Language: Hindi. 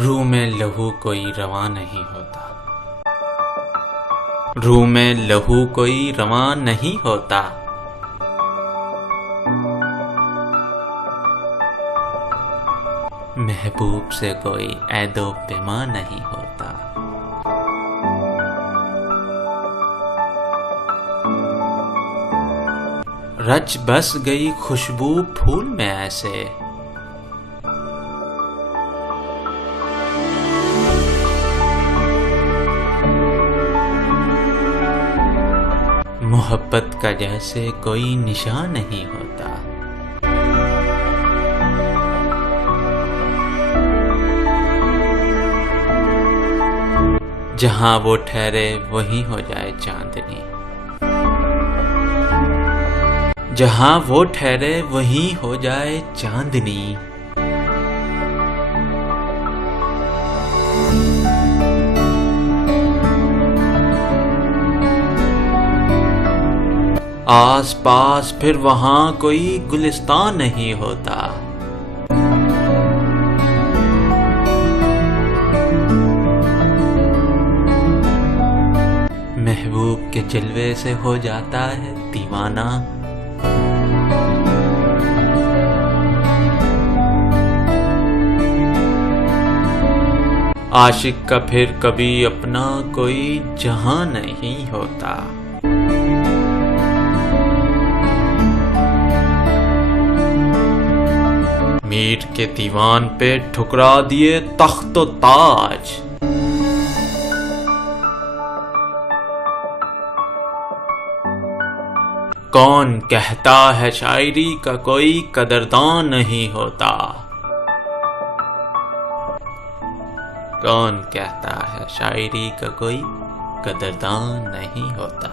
रूह में लहू कोई रवां नहीं होता, रूह में लहू कोई रवां नहीं होता। महबूब से कोई ऐदो पेमा नहीं होता। रच बस गई खुशबू फूल में ऐसे, मोहब्बत का जैसे कोई निशान नहीं होता। जहां वो ठहरे वहीं हो जाए चांदनी, जहां वो ठहरे वहीं हो जाए चांदनी। आस पास फिर वहां कोई गुलिस्तान नहीं होता। महबूब के जलवे से हो जाता है दीवाना। आशिक का फिर कभी अपना कोई जहां नहीं होता। मीर के दीवान पे ठुकरा दिए तख्त व ताज। कौन कहता है शायरी का कोई कदरदान नहीं होता। कौन कहता है शायरी का कोई कदरदान नहीं होता।